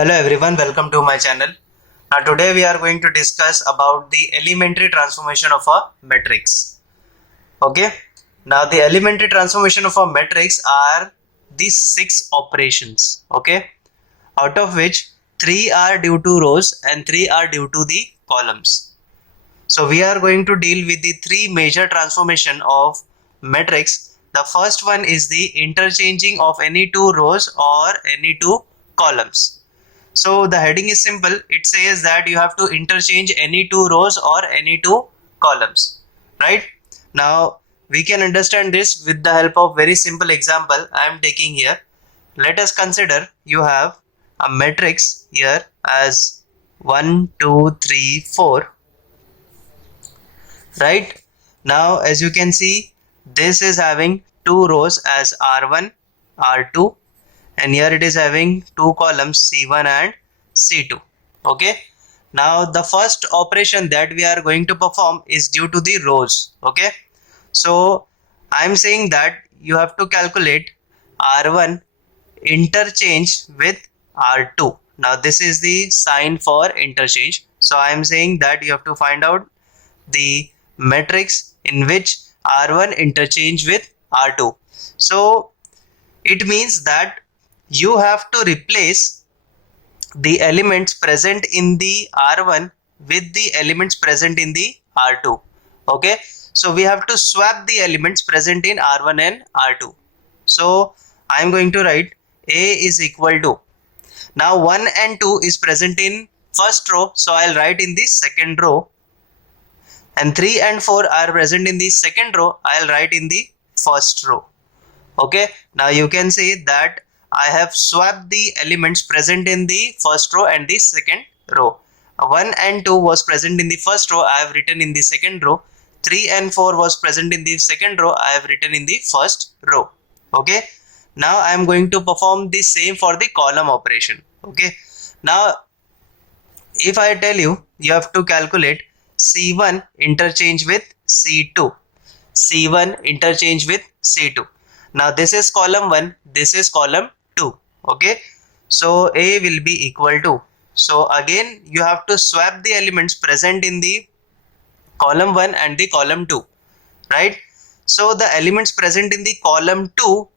Hello everyone, welcome to my channel. Now today we are going to discuss about the elementary transformation of a matrix. Okay. Now the elementary transformation of a matrix are these 6 operations. Okay. Out of which 3 are due to rows and 3 are due to the columns. So we are going to deal with the 3 major transformation of matrix. The first one is the interchanging of any 2 rows or any 2 columns. So the heading is simple. It says that you have to interchange any 2 rows or any 2 columns, right? Now we can understand this with the help of very simple example I am taking here. Let us consider you have a matrix here as 1, 2, 3, 4, right? Now as you can see, this is having 2 rows as R1, R2, and here it is having 2 columns C1 and C2. Okay. Now the first operation that we are going to perform is due to the rows. Okay. So I am saying that you have to calculate R1 interchange with R2. Now this is the sign for interchange. So I am saying that you have to find out the matrix in which R1 interchange with R2. So it means that you have to replace the elements present in the R1 with the elements present in the R2. Okay, so we have to swap the elements present in R1 and R2. So I am going to write A is equal to, now 1 and 2 is present in first row, so I'll write in the second row, and 3 and 4 are present in the second row, I'll write in the first row. Okay, now you can see that I have swapped the elements present in the first row and the second row. 1 and 2 was present in the first row, I have written in the second row. 3 and 4 was present in the second row, I have written in the first row. Okay, now I am going to perform the same for the column operation. Okay, now if I tell you, you have to calculate C1 interchange with C2, C1 interchange with C2. Now this is column 1, this is column 2. Okay, so A will be equal to, so again you have to swap the elements present in the column 1 and the column 2, right? So the elements present in the column 2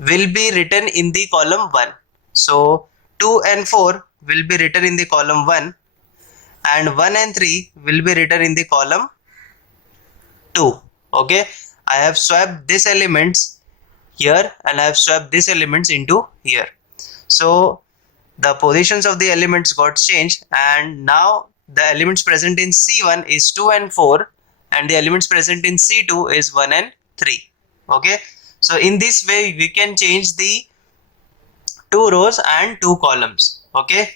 will be written in the column 1. So 2 and 4 will be written in the column 1, and 1 and 3 will be written in the column 2. Okay, I have swapped these elements here and I have swapped these elements into here. So the positions of the elements got changed, and now the elements present in C1 is 2 and 4, and the elements present in C2 is 1 and 3. Okay, so in this way we can change the 2 rows and 2 columns. Okay,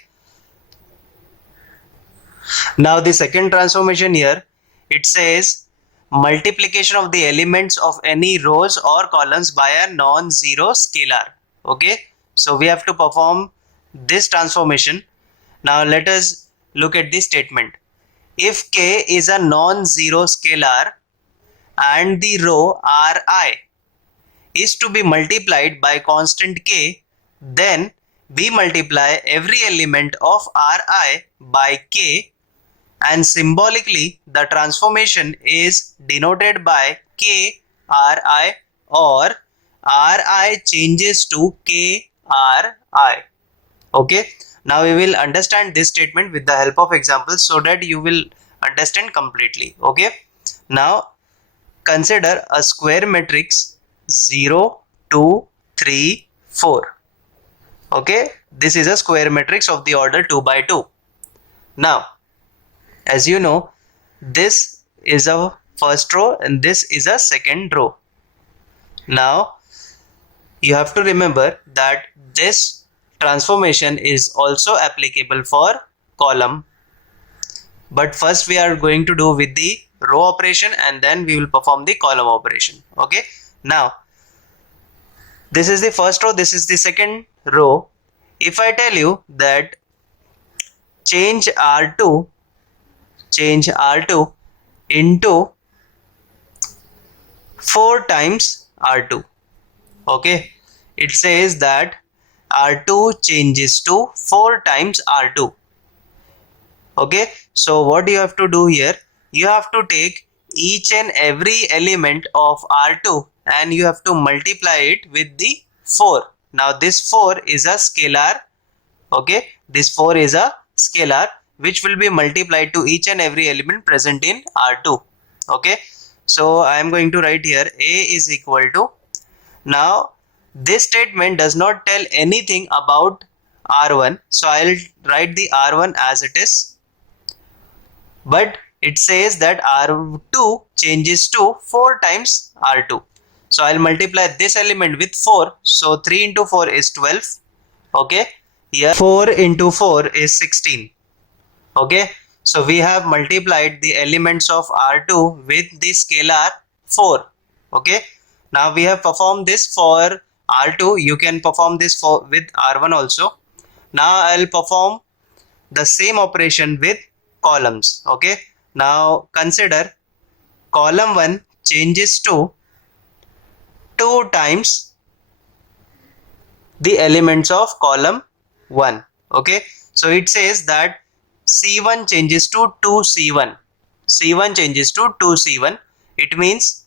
now the second transformation here, it says multiplication of the elements of any rows or columns by a non-zero scalar. Okay, so we have to perform this transformation. Now let us look at this statement. If k is a non-zero scalar and the row Ri is to be multiplied by constant k, then we multiply every element of Ri by k, and symbolically the transformation is denoted by k Ri, or Ri changes to k Ri. Okay, now we will understand this statement with the help of examples so that you will understand completely. Okay, now consider a square matrix 0, 2, 3, 4. Okay, this is a square matrix of the order 2 by 2. Now as you know, this is a first row and this is a second row. Now you have to remember that this transformation is also applicable for column, but first we are going to do with the row operation and then we will perform the column operation. Okay, now this is the first row, this is the second row. If I tell you that change R2 into 4 times R2. Okay, it says that R2 changes to 4 times R2. Okay, so what you have to do here, you have to take each and every element of R2 and you have to multiply it with the 4. Now this 4 is a scalar. Okay, this 4 is a scalar which will be multiplied to each and every element present in R2. Okay, so I am going to write here A is equal to, now this statement does not tell anything about R1, so I'll write the R1 as it is, but it says that R2 changes to 4 times R2. So I'll multiply this element with 4. So 3 into 4 is 12. Okay. Here 4 into 4 is 16. Okay. So we have multiplied the elements of R2 with the scalar 4. Okay. Now we have performed this for R2. You can perform this with R1 also. Now I'll perform the same operation with columns. Okay, now consider column 1 changes to 2 times the elements of column 1. Okay, so it says that C1 changes to 2C1. C1 changes to 2C1. It means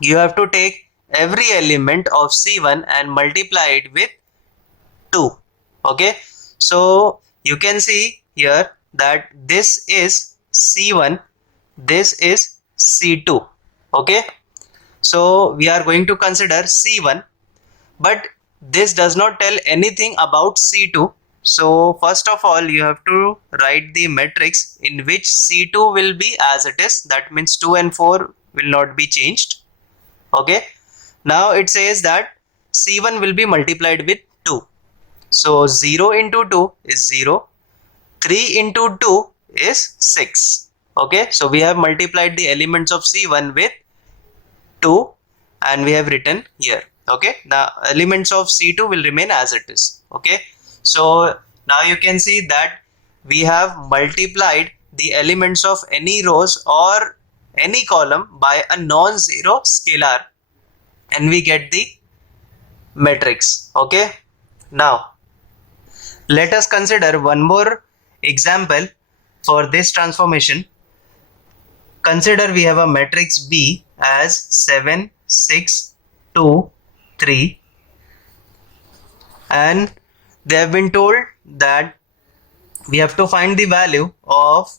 you have to take every element of C1 and multiply it with 2. Okay, so you can see here that this is C1, this is C2. Okay, so we are going to consider C1, but this does not tell anything about C2. So first of all, you have to write the matrix in which C2 will be as it is. That means 2 and 4 will not be changed. Okay, now it says that C1 will be multiplied with 2. So 0 into 2 is 0. 3 into 2 is 6. Okay, so we have multiplied the elements of C1 with 2 and we have written here. Okay, the elements of C2 will remain as it is. Okay, so now you can see that we have multiplied the elements of any rows or any column by a non-zero scalar and we get the matrix. Okay, now let us consider one more example for this transformation. Consider we have a matrix B as 7, 6, 2, 3 and they have been told that we have to find the value of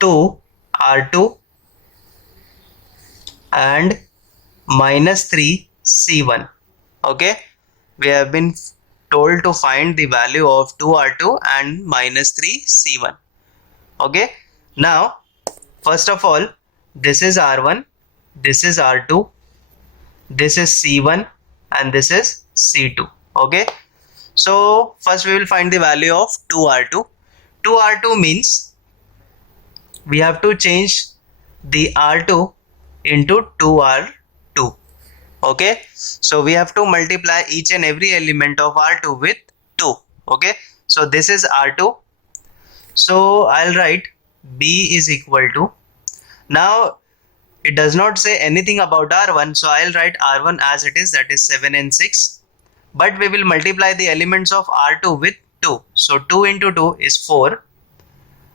2 R2 and minus 3 C1. Okay, we have been told to find the value of 2 R2 and minus 3 C1. Okay, now first of all, this is R1, this is R2, this is C1 and this is C2. Okay, so first we will find the value of 2R2. 2R2 means we have to change the R2 into 2R2. Okay, so we have to multiply each and every element of R2 with 2. Okay, so this is R2. So I'll write B is equal to, now it does not say anything about R1, so I'll write R1 as it is, that is 7 and 6. But we will multiply the elements of R2 with 2. So 2 into 2 is 4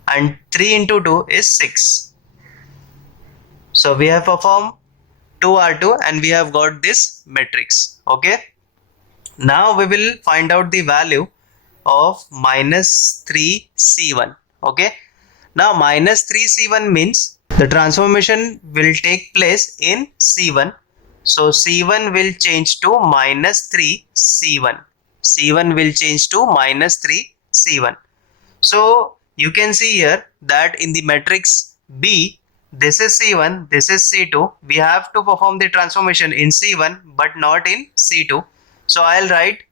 and 3 into 2 is 6. So we have performed 2R2 and we have got this matrix. Okay, now we will find out the value of minus 3C1. Okay, now minus 3C1 means the transformation will take place in C1. So C1 will change to minus 3C1. C1 will change to minus 3C1. So you can see here that in the matrix B, this is C1, this is C2. We have to perform the transformation in C1 but not in C2. So I'll write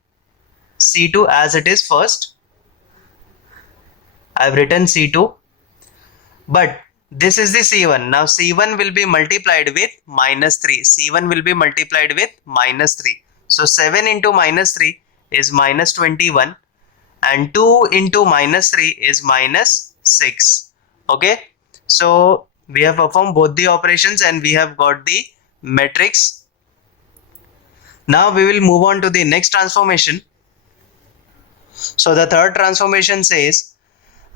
C2 as it is first. I've written C2, but this is the C1. Now C1 will be multiplied with minus 3. C1 will be multiplied with minus 3. So 7 into minus 3 is minus 21 and 2 into minus 3 is minus 6. Okay, so we have performed both the operations and we have got the matrix. Now we will move on to the next transformation. So the third transformation says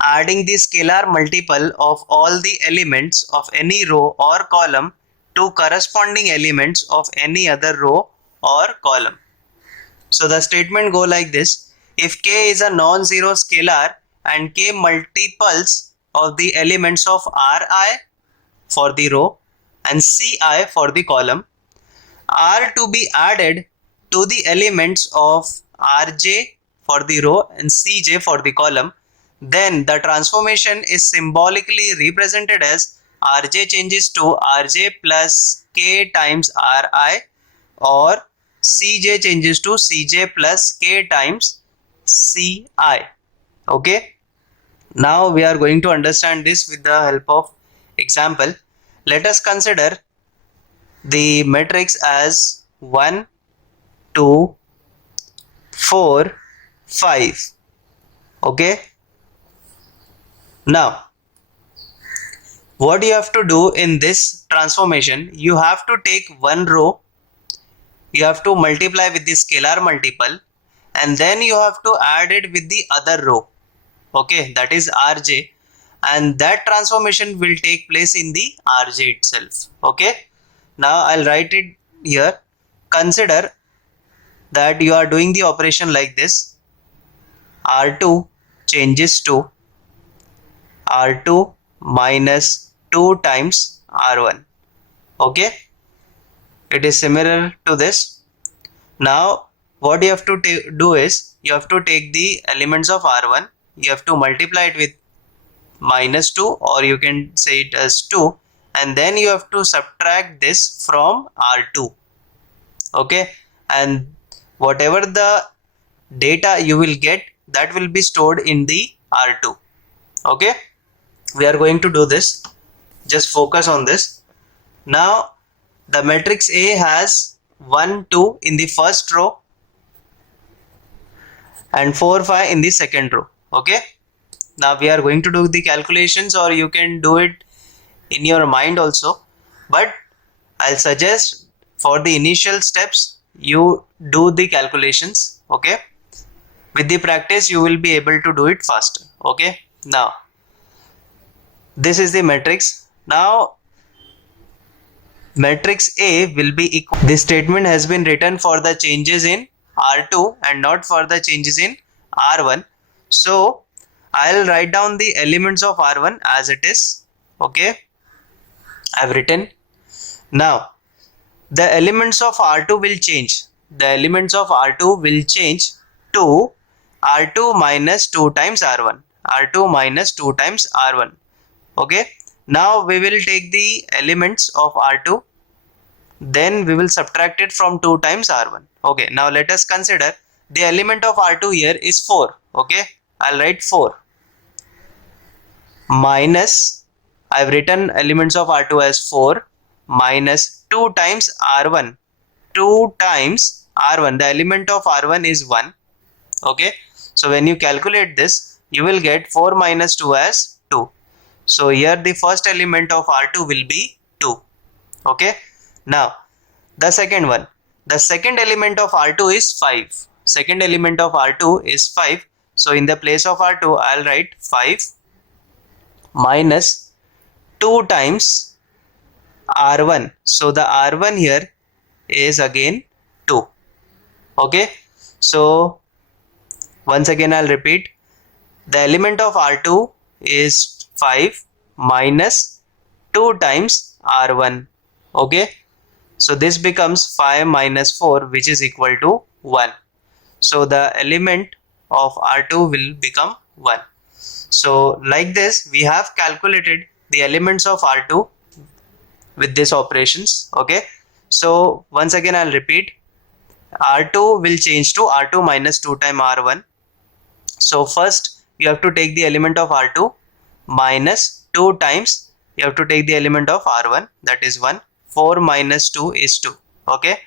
adding the scalar multiple of all the elements of any row or column to corresponding elements of any other row or column. So the statement go like this: if k is a non-zero scalar and k multiples of the elements of Ri for the row and Ci for the column are to be added to the elements of Rj for the row and Cj for the column, then the transformation is symbolically represented as Rj changes to Rj plus k times Ri, or Cj changes to Cj plus k times Ci. Okay. Now we are going to understand this with the help of example. Let us consider the matrix as 1, 2, 4, 5. Okay. Now what you have to do in this transformation, you have to take one row, you have to multiply with the scalar multiple, and then you have to add it with the other row. Okay, that is Rj, and that transformation will take place in the Rj itself. Okay. Now I'll write it here. Consider that you are doing the operation like this: R2 changes to R2 minus 2 times R1. Okay, it is similar to this. Now what you have to do is you have to take the elements of R1, you have to multiply it with minus 2, or you can say it as 2, and then you have to subtract this from R2. Okay, and whatever the data you will get, that will be stored in the R2. Okay, we are going to do this. Just focus on this. Now the matrix A has 1, 2 in the first row and 4, 5 in the second row. Okay, now we are going to do the calculations, or you can do it in your mind also, but I'll suggest for the initial steps you do the calculations. Okay, with the practice you will be able to do it faster. Okay, now this is the matrix. Now matrix A will be equal. This statement has been written for the changes in R2 and not for the changes in R1. So I'll write down the elements of R1 as it is. Okay, I've written. Now the elements of R2 will change. The elements of R2 will change to R2 minus 2 times R1. R2 minus 2 times R1. Okay. Now we will take the elements of R2, then we will subtract it from 2 times R1. Okay. Now let us consider the element of R2 here is 4. Okay. I'll write 4 minus, I've written elements of R2 as 4 minus 2 times R1. 2 times R1. The element of R1 is 1. Okay. So when you calculate this, you will get 4 minus 2 as 2. So here the first element of R2 will be 2. Okay. Now the second one. The second element of R2 is 5. Second element of R2 is 5. So in the place of R2, I'll write 5 minus 2 times R1. So the R1 here is again 2. Okay. So once again I'll repeat. The element of R2 is 5 minus 2 times R1. Okay. So this becomes 5 minus 4, which is equal to 1. So the element of R2 will become 1. So like this we have calculated the elements of R2 with these operations. Okay. So once again I'll repeat. R2 will change to R2 minus 2 times R1. So first you have to take the element of R2 minus 2 times, you have to take the element of R1, that is 1. 4 minus 2 is 2. Okay.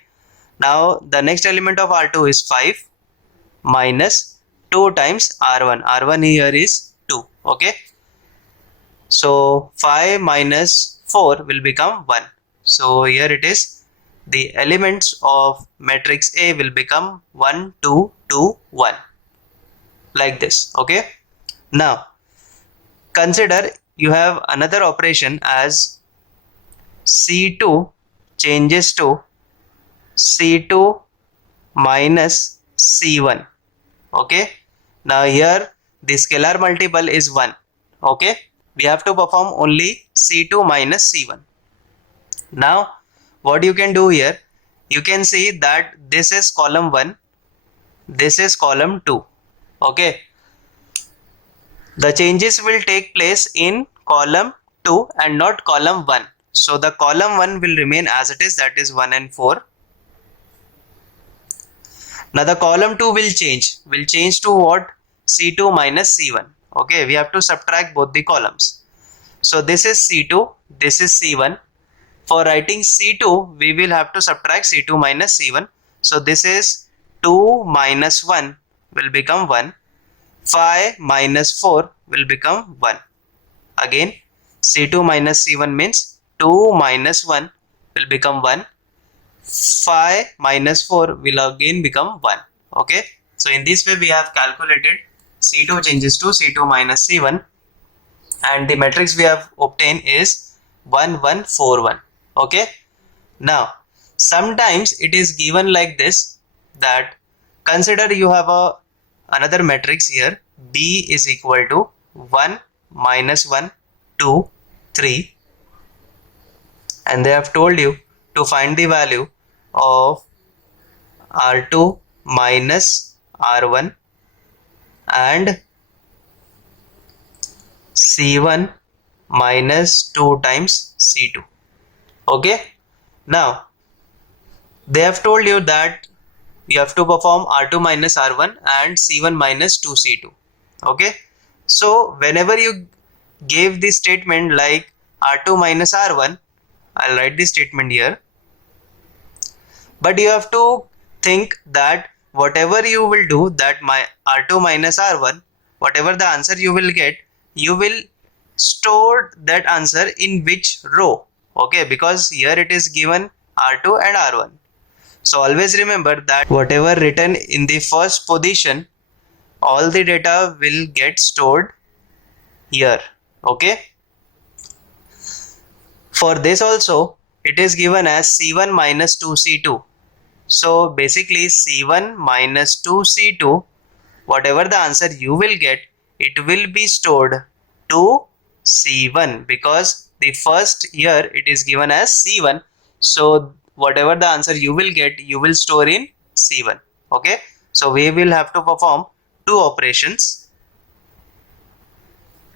Now the next element of R2 is 5 minus 2 times R1. R1 here is 2. Okay. So 5 minus 4 will become 1. So here it is the elements of matrix A will become 1, 2, 2, 1, like this. Okay. Now consider you have another operation as C2 changes to C2 minus C1. Okay. Now here the scalar multiple is 1. Okay. We have to perform only C2 minus C1. Now what you can do here, you can see that this is column 1, this is column 2. Okay. The changes will take place in column 2 and not column 1. So the column 1 will remain as it is, that is 1 and 4. Now the column 2 will change to what? C2 minus C1. Okay, we have to subtract both the columns. So this is C2, this is C1. For writing C2, we will have to subtract C2 minus C1. So this is 2 minus 1 will become 1. 5 minus 4 will become 1. Again, C2 minus C1 means 2 minus 1 will become 1. 5 minus 4 will again become 1. Okay. So in this way we have calculated C2 changes to C2 minus C1, and the matrix we have obtained is 1, 1, 4, 1. Okay. Now sometimes it is given like this, that consider you have another matrix here, B is equal to 1, minus 1, 2, 3, and they have told you to find the value of R2 minus R1 and C1 minus 2 times C2. Okay. Now they have told you that you have to perform R2 minus R1 and C1 minus 2C2. Okay. So whenever you gave the statement like R2 minus R1, I'll write the statement here. But you have to think that whatever you will do, that my R2 minus R1, whatever the answer you will get, you will store that answer in which row. Okay, because here it is given R2 and R1. So always remember that whatever written in the first position, all the data will get stored here. Okay. For this also, it is given as C1 minus 2C2. So basically C1 minus 2C2, whatever the answer you will get, it will be stored to C1, because the first here it is given as C1. So whatever the answer you will get, you will store in C1. Okay. So we will have to perform two operations.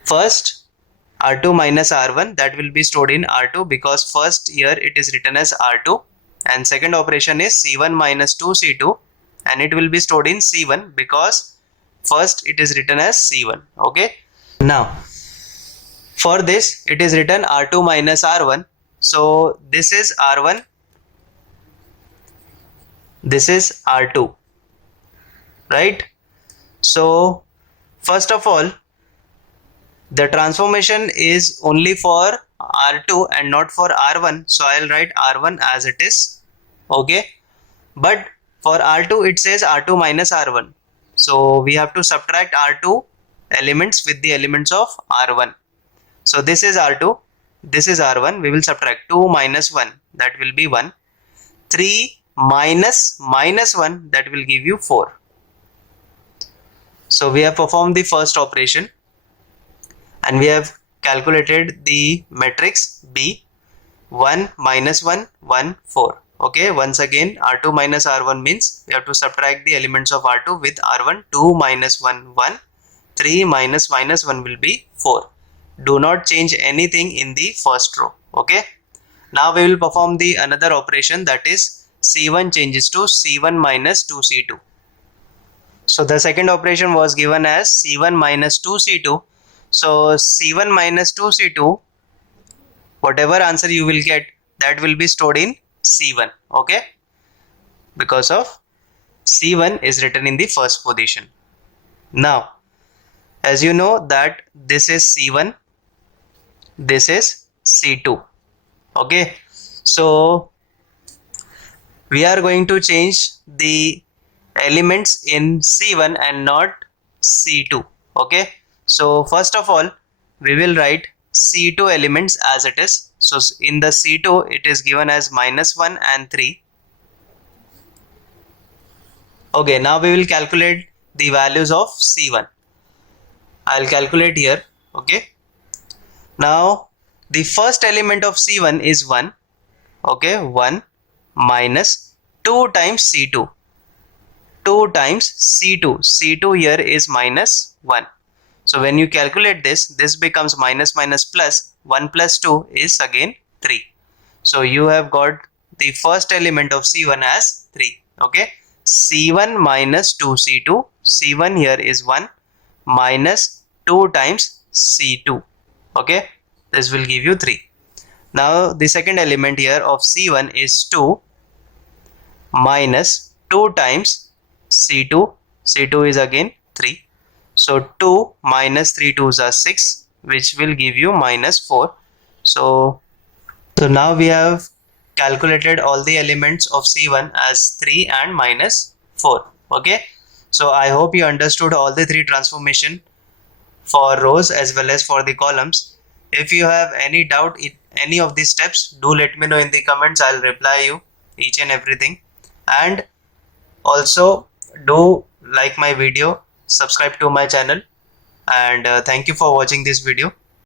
First, R2 minus R1, that will be stored in R2, because first here it is written as R2, and second operation is C1 minus 2C2, and it will be stored in C1 because first it is written as C1. Okay. Now for this it is written R2 minus R1. So this is R1, this is R2, right? So first of all, the transformation is only for R2 and not for R1. So I'll write R1 as it is. Okay. But for R2 it says R2 minus R1. So we have to subtract R2 elements with the elements of R1. So this is R2, this is R1. We will subtract 2 minus 1, that will be 1. 3 minus minus 1, that will give you 4. So we have performed the first operation, and we have calculated the matrix B, 1 minus 1, 1, 4. Okay, once again R2 minus R1 means we have to subtract the elements of R2 with R1. 2 minus 1, 1. 3 minus minus 1 will be 4. Do not change anything in the first row. Okay. Now we will perform the another operation, that is C1 changes to C1 minus 2C2. So the second operation was given as C1 minus 2C2. So C1 minus 2C2, whatever answer you will get, that will be stored in C1. Okay. Because of C1 is written in the first position. Now, as you know that this is C1, this is C2. Okay. So we are going to change the elements in C1 and not C2. Okay, so first of all we will write C2 elements as it is. So in the C2 it is given as -1 and 3. Okay, now we will calculate the values of C1. I'll calculate here. Okay, now the first element of C1 is 1. Okay, 1 minus 2 times C2. 2 times C2. C2 here is -1. So when you calculate this, this becomes minus minus plus. 1 plus 2 is again 3. So you have got the first element of C1 as 3. Okay, C1 minus 2C2. C1 here is 1 minus 2 times C2. Okay, this will give you 3. Now the second element here of C1 is 2 minus 2 times C2. C2 is again 3. So 2 minus 3 2s are 6, which will give you -4. So now we have calculated all the elements of C1 as 3 and -4. Okay, so I hope you understood all the three transformation for rows as well as for the columns. If you have any doubt in any of these steps, do let me know in the comments. I'll reply you each and everything. And also do like my video, subscribe to my channel, and thank you for watching this video.